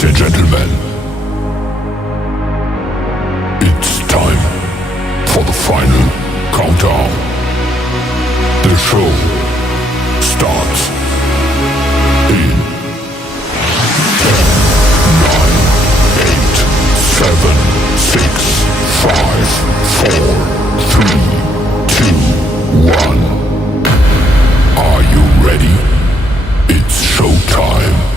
Ladies and gentlemen, it's time for the final countdown. The show starts in 10, 9, 8, 7, 6, 5, 4, 3, 2, 1. Are you ready? It's showtime.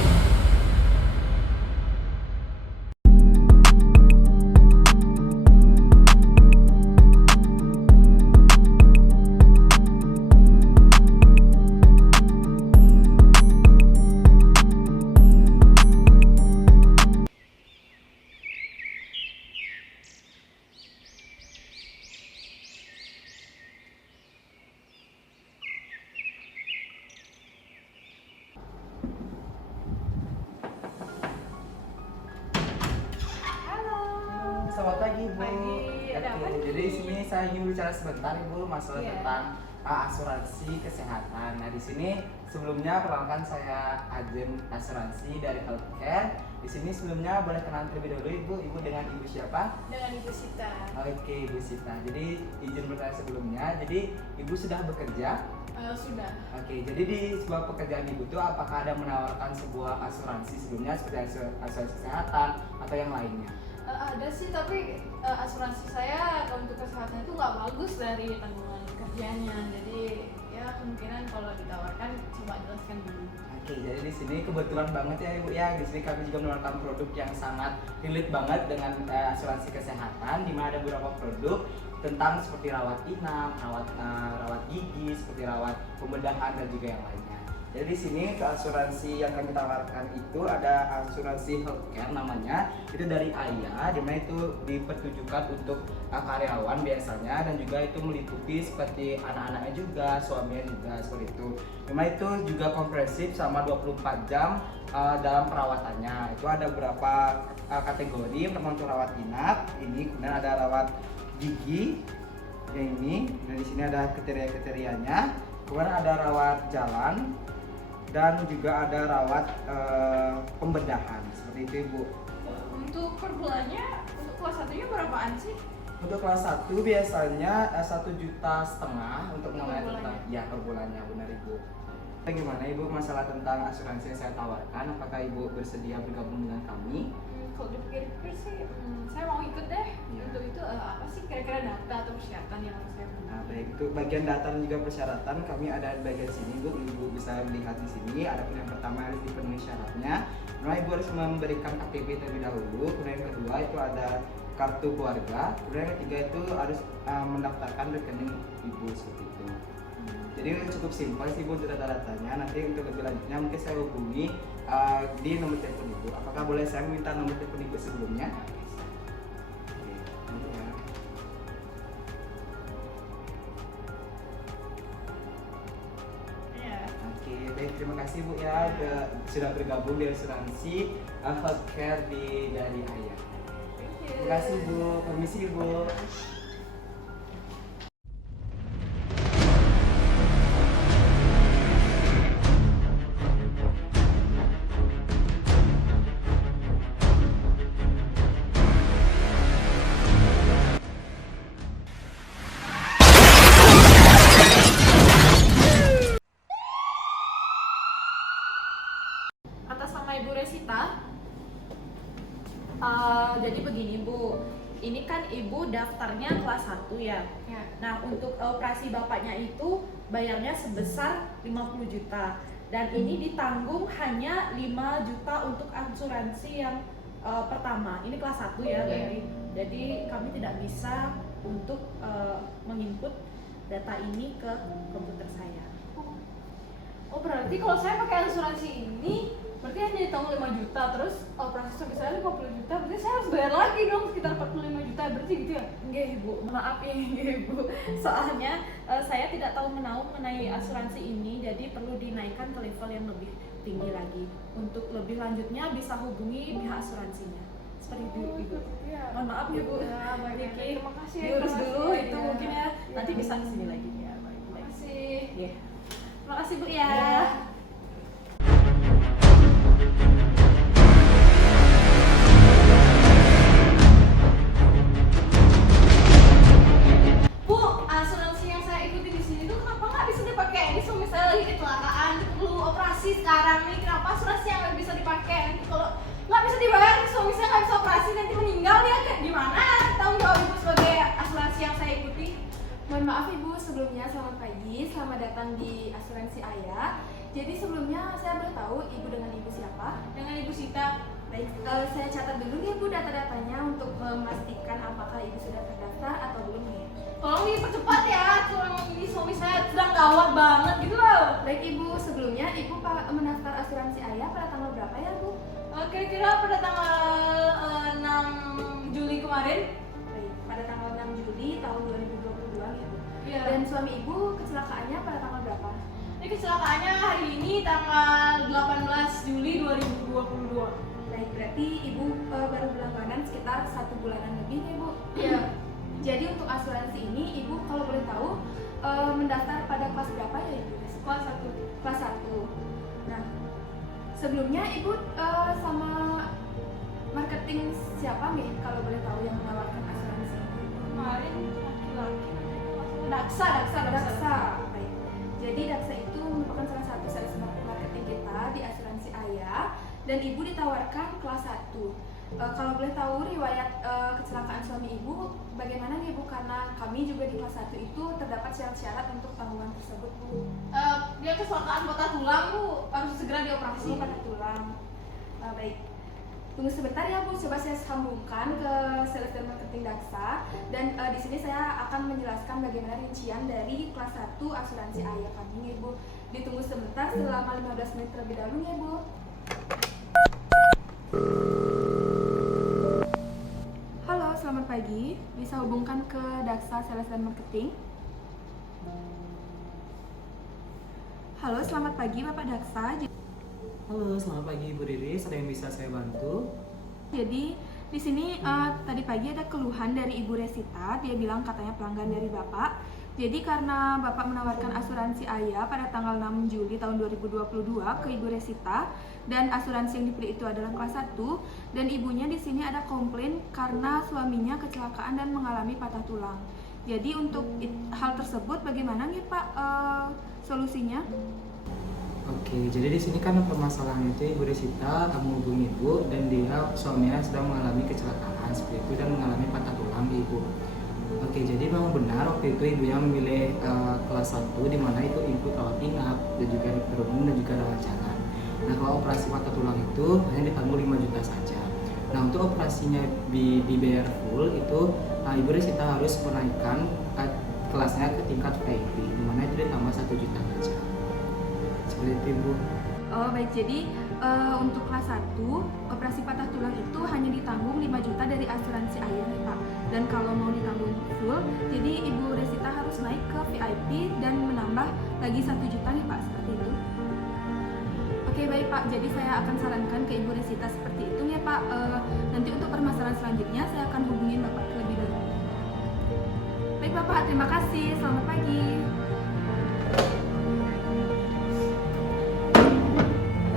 Selamat pagi Ibu. Pagi, ada apa nih? Jadi di sini saya ingin bicara sebentar Ibu masalah tentang asuransi kesehatan. Nah di sini sebelumnya perkenalkan saya agen asuransi dari Healthcare. Di sini sebelumnya boleh kenalan terlebih dahulu Ibu. Ibu dengan Ibu siapa? Dengan Ibu Sita. Oke Ibu Sita. Jadi izin bertanya sebelumnya. Jadi Ibu sudah bekerja? Sudah. Oke, jadi di sebuah pekerjaan Ibu itu apakah ada menawarkan sebuah asuransi sebelumnya seperti asuransi kesehatan atau yang lainnya? Ada sih, tapi asuransi saya untuk kesehatan itu nggak bagus dari tanggungan kerjanya. Jadi ya kemungkinan kalau ditawarkan coba jelaskan dulu. Oke, jadi di sini kebetulan banget ya Ibu ya. Di sini kami juga menawarkan produk yang sangat relate banget dengan asuransi kesehatan, di mana ada beberapa produk tentang seperti rawat inap, rawat gigi, seperti rawat pembedahan dan juga yang lainnya. Jadi di sini asuransi yang kami tawarkan itu ada asuransi healthcare namanya, itu dari Ayah, dimana itu dipertujukan untuk karyawan biasanya dan juga itu meliputi seperti anak-anaknya juga, suaminya juga seperti itu. Dimana itu juga komprehensif sama 24 jam dalam perawatannya. Itu ada beberapa kategori, pertama untuk rawat inap, ini kemudian ada rawat gigi, yang ini, dan di sini ada kriteria-kriterianya. Kemudian ada rawat jalan dan juga ada rawat pembedahan seperti itu Ibu. Untuk per bulannya, untuk kelas satunya berapaan sih? Untuk kelas 1 biasanya 1,5 juta untuk mengenai tentang per bulannya, benar Ibu. Bagaimana Ibu masalah tentang asuransi yang saya tawarkan? Apakah Ibu bersedia bergabung dengan kami? Kalau dipikir-pikir sih, saya mau ikut deh. Ya. Untuk itu apa sih kira-kira data atau persyaratan yang harus saya penuhi? Nah, baik, itu bagian data dan juga persyaratan kami ada di bagian sini Bu. Ibu bisa melihat di sini. Ada yang pertama harus dipenuhi syaratnya. Nah, Ibu harus memberikan KTP terlebih dahulu. Kemudian yang kedua itu ada kartu keluarga. Kemudian yang ketiga itu harus mendaftarkan rekening Ibu seperti itu. Jadi cukup simpel sih Bu untuk data-datanya. Nanti untuk lebih lanjutnya mungkin saya hubungi di nomor telepon Ibu. Apakah boleh saya minta nomor telepon Ibu sebelumnya? Oke, baik, terima kasih Bu ya sudah bergabung di asuransi healthcare dari Ayah. Terima kasih Bu, permisi Bu. Atas nama Ibu Resita, jadi begini Bu, ini kan Ibu daftarnya kelas 1 ya. Nah untuk operasi bapaknya itu bayarnya sebesar 50 juta dan ini ditanggung hanya 5 juta untuk asuransi yang pertama. Ini kelas 1 ya, jadi kami tidak bisa untuk menginput data ini ke komputer saya. Oh berarti kalau saya pakai asuransi ini berarti hanya ditanggung 5 juta, terus operasi sampai saya 50 juta, berarti saya harus bayar lagi dong sekitar 45 juta, berarti gitu ya? Nggih Ibu, maaf ya Ibu. Soalnya saya tidak tahu menahu mengenai asuransi ini, jadi perlu dinaikkan ke level yang lebih tinggi lagi. Untuk lebih lanjutnya bisa hubungi pihak asuransinya. Seperti itu Ibu. Ya. Mohon maaf ya Bu. Ya, baik. Niki, Terima kasih ya, diurus terima dulu kasih. itu Ya. mungkin ya. Nanti Ya. bisa kesini lagi ya. Baik. Terima kasih. Iya. Terima kasih Bu ya. Ya. operasi sekarang nih, kenapa asuransi yang nggak bisa dipakai? Nanti kalau nggak bisa dibayar, suami saya nggak bisa operasi, nanti meninggal dia kayak gimana? Tanggung jawab ibu sebagai asuransi yang saya ikuti. Mohon maaf Ibu, sebelumnya selamat pagi, selamat datang di asuransi Ayah. Jadi sebelumnya saya boleh tahu Ibu dengan Ibu siapa? Dengan Ibu Sita. Baik, saya catat dulu ya Bu data-datanya untuk memastikan apakah Ibu sudah terdaftar atau belum nih. Tolong dipercepat ya, memang ini suami saya sedang gawat banget gitu loh. Baik Ibu, sebelumnya Ibu mendaftar asuransi Ayah pada tanggal berapa ya Bu? Kira-kira pada tanggal 6 Juli kemarin. Baik, pada tanggal 6 Juli tahun 2022 ya Bu. Iya. Dan suami Ibu kecelakaannya pada tanggal berapa? Ini kecelakaannya hari ini tanggal 18 Juli 2022. Baik, berarti Ibu baru berlangganan sekitar 1 bulanan lebih ya Bu? Iya. Jadi untuk asuransi ini Ibu kalau boleh tahu mendaftar pada kelas berapa ya Ibu? Kelas 1. Kelas 1. Nah, sebelumnya Ibu sama marketing siapa nih kalau boleh tahu yang menawarkan asuransi ini? Kemarin laki-laki Daksa. Baik. Jadi Daksa itu merupakan salah satu sales marketing kita di asuransi Ayah dan Ibu ditawarkan kelas 1. Kalau boleh tahu riwayat kecelakaan suami Ibu bagaimana nih Bu? Karena kami juga di kelas 1 itu terdapat syarat-syarat untuk tanggungan tersebut Bu. Dia kecelakaan patah tulang Bu, harus segera dioperasi. Pada tulang. Baik. Tunggu sebentar ya Bu, coba saya sambungkan ke sales dan marketing Daksa dan di sini saya akan menjelaskan bagaimana rincian dari kelas 1 asuransi Ayah kami nih Bu. Ditunggu sebentar selama 15 menit terlebih dahulu ya Bu. Halo, selamat pagi. Bisa hubungkan ke Daksa Sales dan Marketing. Halo, selamat pagi Bapak Daksa. Halo, selamat pagi Ibu Riris. Ada yang bisa saya bantu? Jadi di sini tadi pagi ada keluhan dari Ibu Resita. Dia bilang katanya pelanggan dari Bapak. Jadi karena Bapak menawarkan asuransi Ayah pada tanggal 6 Juli tahun 2022 ke Ibu Resita dan asuransi yang dipilih itu adalah kelas 1 dan ibunya di sini ada komplain karena suaminya kecelakaan dan mengalami patah tulang. Jadi untuk hal tersebut bagaimana nih Pak solusinya? Oke, jadi di sini kan permasalahan itu Ibu Resita menghubungi Ibu dan dia suaminya sedang mengalami kecelakaan seperti itu dan mengalami patah tulang Ibu. Oke, jadi memang benar waktu itu ibunya memilih kelas 1 di mana itu ibu rawat inap dan juga dokter umum dan juga rawat jalan. Nah, kalau operasi patah tulang itu hanya ditanggung 5 juta saja. Nah, untuk operasinya dibayar full itu Ibu Resita harus menaikkan kelasnya ke tingkat VIP di mana itu ditambah 1 juta saja. Seperti itu Ibu. Oh baik, jadi untuk kelas 1 operasi patah tulang itu hanya ditanggung 5 juta dari asuransi Ayah nih Pak. Dan kalau mau ditanggung full, jadi Ibu Resita harus naik ke VIP dan menambah lagi 1 juta nih Pak, seperti itu. Oke baik Pak, jadi saya akan sarankan ke Ibu Resita seperti itu ya Pak. Nanti untuk permasalahan selanjutnya saya akan hubungin Bapak terlebih dahulu. Baik Bapak, terima kasih. Selamat pagi.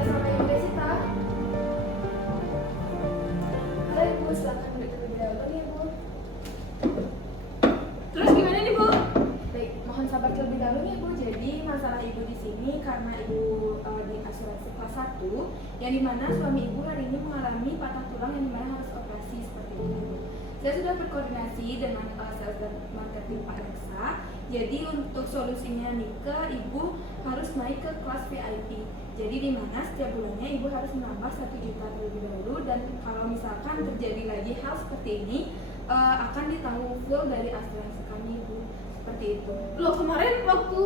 Sama Ibu Resita. Halo Ibu, silakan duduk terlebih dahulu nih Bu. Terus gimana nih Bu? Baik, mohon sabar terlebih dahulu nih Bu. Jadi masalah Ibu di sini karena Ibu di asuransi kelas 1 yang dimana suami Ibu hari ini mengalami patah tulang yang dimana harus operasi seperti itu. Saya sudah berkoordinasi dengan sales dan marketing Pak Daksa. Jadi untuk solusinya nih Ibu harus naik ke kelas VIP. Jadi di mana setiap bulannya Ibu harus menambah 1 juta terlebih dahulu dan kalau misalkan terjadi lagi hal seperti ini akan ditanggung full dari asuransi kami Ibu. Seperti itu. Loh kemarin waktu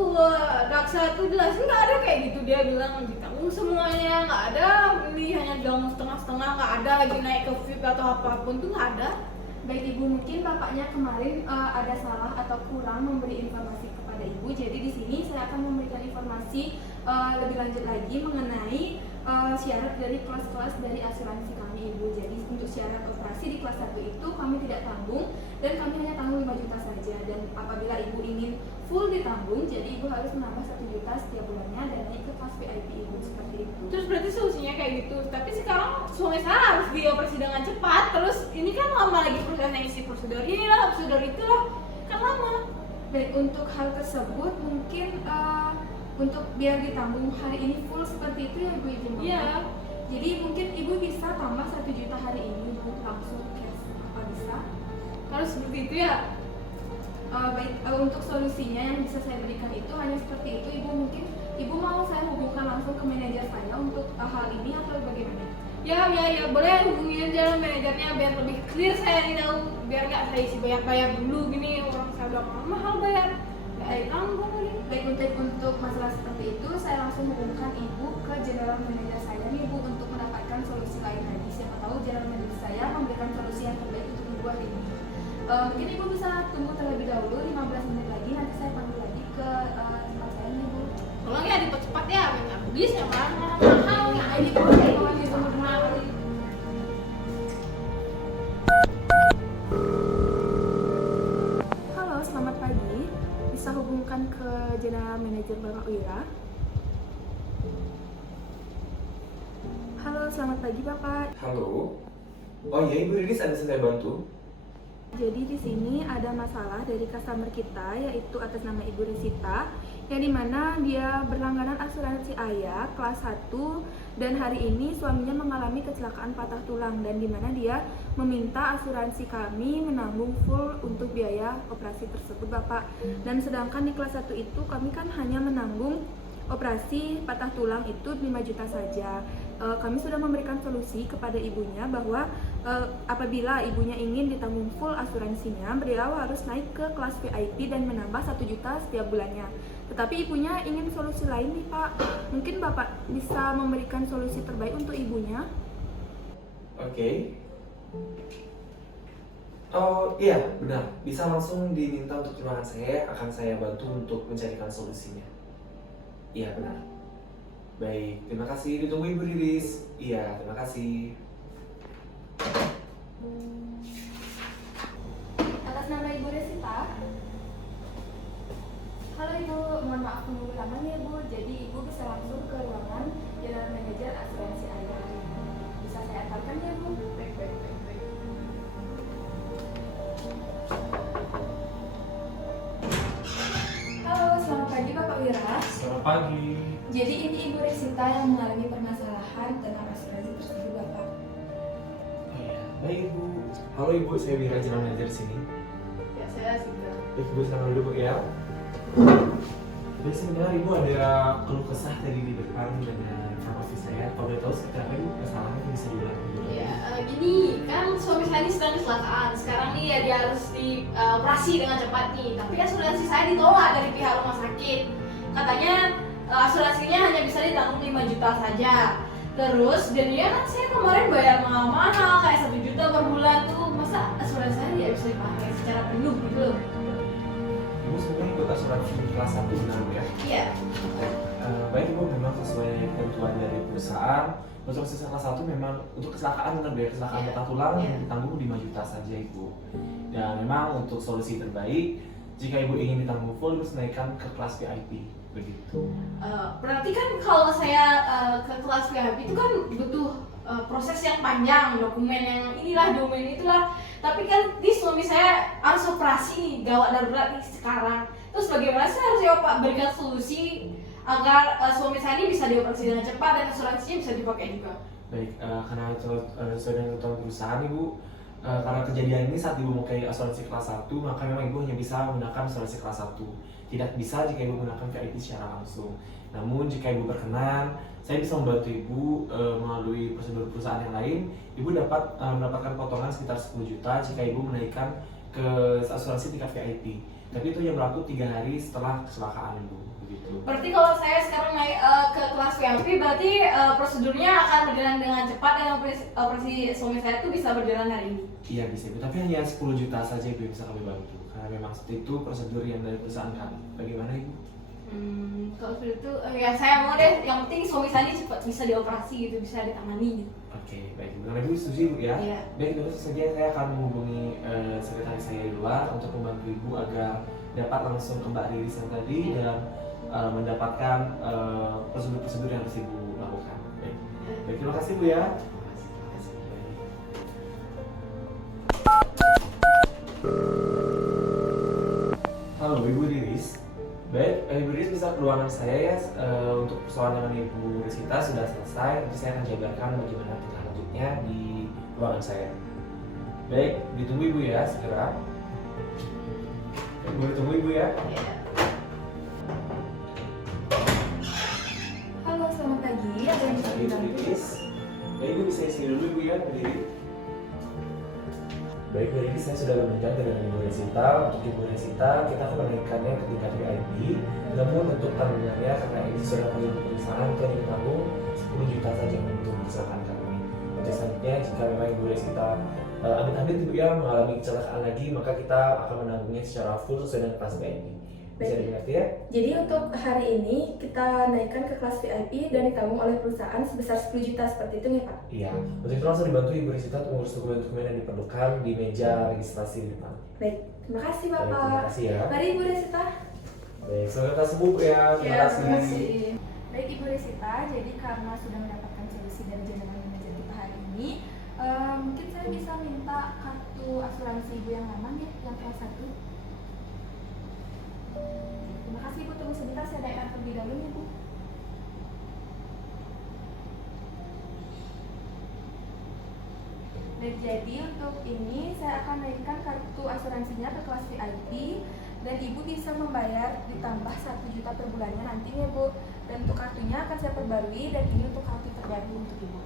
Daksa itu jelasin nggak ada kayak gitu, dia bilang ditanggung semuanya, nggak ada beli hanya ditanggung setengah-setengah, nggak ada lagi naik ke VIP atau apapun tuh nggak ada. Baik Ibu, mungkin Bapaknya kemarin ada salah atau kurang memberi informasi kepada Ibu. Jadi di sini saya akan memberikan informasi lebih lanjut lagi mengenai syarat dari kelas-kelas dari asuransi kami Ibu. Jadi untuk syarat operasi di kelas 1 itu kami tidak tanggung dan kami hanya tanggung 5 juta saja. Dan apabila Ibu ingin full ditanggung, jadi Ibu harus menambah 1 juta setiap bulannya dan naik ke kelas VIP Ibu, seperti itu. Terus berarti solusinya kayak gitu. Tapi sekarang suami saya harus dioperasi dengan cepat. Terus ini kan lama lagi prosesnya, isi prosedur ini lah, prosedur itu lah, kan lama. Baik, untuk hal tersebut mungkin untuk biar ditanggung hari ini full seperti itu ya ibu izin bapak. Iya. Jadi mungkin ibu bisa tambah 1 juta hari ini ibu langsung cash, apa bisa? Harus seperti itu ya. Untuk solusinya yang bisa saya berikan itu hanya seperti itu. Ibu mungkin ibu mau saya hubungkan langsung ke manajer saya untuk hal ini atau bagaimana? Ya boleh hubungin aja manajernya biar lebih clear saya nih tahu, biar nggak saya isi bayar dulu gini, orang saya bilang mahal bayar nggak ditanggung lagi. Baik, untuk masalah seperti itu saya langsung hubungkan ibu ke general manager saya nih ibu untuk mendapatkan solusi lain lagi. Siapa tahu general manager saya memberikan solusi yang terbaik untuk ibu hari ini. Mungkin ibu bisa tunggu terlebih dahulu 15 menit lagi, nanti saya panggil lagi ke tempat saya nih ibu. Tolong ya cepat ya, biar habis ya mahal. Nah ini ibu saya mau ditunggu dulu. Halo, selamat pagi. Bisa hubungkan ke general manager Bapak Wira. Halo, selamat pagi Bapak. Halo. Oh iya, Ibu Riris, ada yang saya bantu? Jadi di sini ada masalah dari customer kita, yaitu atas nama Ibu Risita, yang dimana dia berlangganan asuransi ayah kelas 1 dan hari ini suaminya mengalami kecelakaan patah tulang, dan dimana dia meminta asuransi kami menanggung full untuk biaya operasi tersebut Bapak. Dan sedangkan di kelas 1 itu kami kan hanya menanggung operasi patah tulang itu 5 juta saja. Kami sudah memberikan solusi kepada ibunya bahwa apabila ibunya ingin ditanggung full asuransinya, beliau harus naik ke kelas VIP dan menambah 1 juta setiap bulannya. Tetapi ibunya ingin solusi lain nih Pak. Mungkin Bapak bisa memberikan solusi terbaik untuk ibunya? Oke. Oh iya, benar. Bisa langsung diminta untuk tunangan saya, akan saya bantu untuk mencarikan solusinya. Iya, benar. Baik, terima kasih. Ditunggu Ibu Riris. Iya, terima kasih. Atas nama Ibu Risita. Halo Ibu, mohon maaf menunggu lama nih Ibu. Jadi Ibu bisa langsung ke ruangan general manager asuransi ayah. Bisa saya antarkan ya Bu? Baik. Halo, selamat pagi Bapak Wira. Selamat pagi. Jadi ini Ibu Risita yang mengalami permasalahan tentang asuransi tersebut Bapak. Oh iya, baik Ibu. Halo Ibu, saya Wira, General Manager di sini. Ya saya sih. Baik Ibu, selamat dulu ya. Jadi sebenarnya Ibu ada keluh kesah tadi di depan dengan front office saya. Kalau boleh tahu seperti apa Ibu masalahnya, bisa diulang dulu. Ya gini kan suami saya ini sedang kecelakaan. Sekarang nih ya dia harus dioperasi dengan cepat nih. Tapi asuransi saya ditolak dari pihak rumah sakit. Katanya asuransinya hanya bisa ditanggung 5 juta saja. Terus jadinya kan saya kemarin bayar mahal-mahal kayak 1 juta per bulan tuh. Masa asuransi saya tidak bisa dipakai secara penuh gitu loh. Ibu sebenarnya ikut asuransi kelas 1 benar Bu ya? Iya. Baik Ibu, memang sesuai ketentuan dari perusahaan. Untuk asuransi kelas 1 memang untuk kecelakaan benar Bu ya, kecelakaan Iya. patah tulang Iya. ditanggung 5 juta saja Ibu. Dan memang untuk solusi terbaik, jika Ibu ingin ditanggung full, Ibu naikkan ke kelas VIP. Begitu. Berarti kan kalau saya ke kelas VIP itu kan butuh proses yang panjang, dokumen yang inilah, domain itulah. Tapi kan di suami saya harus operasi nih, gawat darurat nih sekarang. Terus bagaimana saya harus berikan solusi agar suami saya ini bisa dioperasi dengan cepat dan asuransinya bisa dipakai juga. Baik, karena sesuai dengan ketentuan perusahaan Ibu, karena kejadian ini saat Ibu memakai asuransi kelas 1, maka memang Ibu hanya bisa menggunakan asuransi kelas 1. Tidak bisa jika Ibu menggunakan VIP secara langsung. Namun jika Ibu berkenan, saya bisa membantu Ibu melalui prosedur perusahaan yang lain. Ibu dapat mendapatkan potongan sekitar 10 juta jika Ibu menaikkan ke asuransi tingkat VIP. Tapi itu yang berlaku 3 hari setelah kecelakaan Ibu. Begitu. Berarti kalau saya sekarang naik ke kelas VIP, berarti prosedurnya akan berjalan dengan cepat dan operasi suami saya itu bisa berjalan hari ini. Iya bisa Ibu, tapi hanya 10 juta saja Ibu yang bisa kami bantu. Karena memang seperti itu prosedur yang dari perusahaan kami. Bagaimana Ibu? Kalau seperti itu, ya saya mau deh. Yang penting suami saya ini cepat bisa dioperasi gitu, bisa ditangani gitu. Oke, baik Ibu. Karena Ibu setuju Ibu ya? Iya. Baik, tentu saja saya akan menghubungi sekretaris saya di luar untuk membantu Ibu agar dapat langsung ke Mbak Riris yang tadi dan mendapatkan prosedur-prosedur yang harus Ibu lakukan. Baik, baik terima kasih Bu ya. Terima kasih. Halo Ibu Riris. Baik, Ibu Riris bisa ke ruangan saya ya. Untuk persoalan dengan Ibu Rizkita sudah selesai. Nanti saya akan jabarkan bagaimana tindak lanjutnya di ruangan saya. Baik, ditunggu Ibu ya segera. Ibu ditunggu Ibu ya. Halo, selamat pagi. Ada yang bisa Ibu dibantu? Riris. Baik, Ibu bisa isi dulu Ibu ya, berdiri. Baik, Bu Riris, saya sudah berbincang dengan Ibu Rizkita. Untuk Ibu Rizkita, kita akan menaikkannya ke tingkat VIP. Namun untuk tanggungannya, karena ini sudah melalui perusahaan, itu hanya ditanggung 10 juta saja untuk kecelakaan kami. Untuk selanjutnya, jika memang Ibu Rizkita amit-amit Ibu ya mengalami kecelakaan lagi, maka kita akan menanggungnya secara full sesuai dengan kelas VIP. Bisa dimengerti ya? Jadi untuk hari ini kita naikkan ke kelas VIP dan ditanggung oleh perusahaan sebesar 10 juta seperti itu ya Pak? Iya. Untuk itu langsung dibantu Ibu Rizkita untuk mengurus dokumen-dokumen yang diperlukan di meja registrasi di depan. Baik, terima kasih Baik, Bapak. terima kasih ya. Mari Ibu Resita. Baik, semoga kita sembuh Bu ya. Terima kasih. Baik Ibu Resita, jadi karena sudah mendapatkan solusi dari general manager kita hari ini, mungkin saya bisa minta kartu asuransi Ibu yang aman ya, yang kelas 1. Terima kasih Ibu, tunggu sebentar saya naikkan terlebih dahulu ya Bu. Baik, jadi untuk ini saya akan naikkan kartu asuransinya ke kelas VIP dan Ibu bisa membayar ditambah 1 juta per bulannya nantinya Bu. Dan untuk kartunya akan saya perbarui dan ini untuk kartu terbaru untuk Ibu.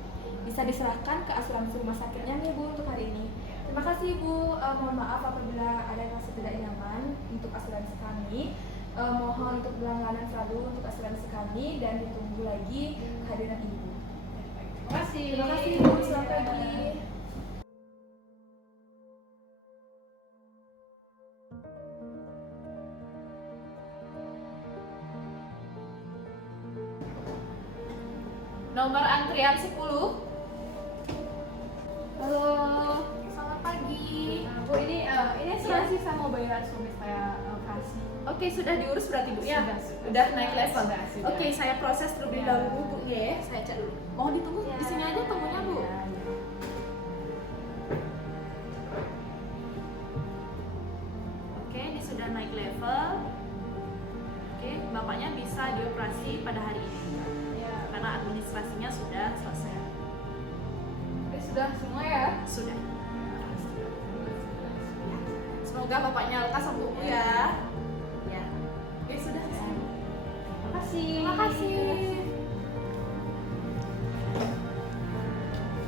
Bisa diserahkan ke asuransi rumah sakitnya nih Bu untuk hari ini. Terima kasih Bu, mohon maaf apabila ada yang rasa tidak nyaman untuk asuransi kami. Mohon untuk berlangganan selalu untuk asuransi kami dan ditunggu lagi kehadiran Ibu. Terima kasih. Terima kasih Ibu, selamat pagi. Nomor antrian 10. Halo, selamat pagi. Nah, Bu, ini Asuransi saya mau bayar suami saya operasi. Oke, sudah diurus berarti Bu ya? Sudah. Udah naik level. Sudah. Oke, saya proses terlebih Ya. dahulu Bu ya. Saya cek dulu. Mohon ditunggu Ya. di sini aja tunggunya Bu. Ya, ya. Oke, ini sudah naik level. Oke, bapaknya bisa dioperasi pada hari ini Ya. karena administrasinya sudah selesai. Oke, sudah semua ya? Sudah. Semoga bapaknya lekas sembuh Bu ya.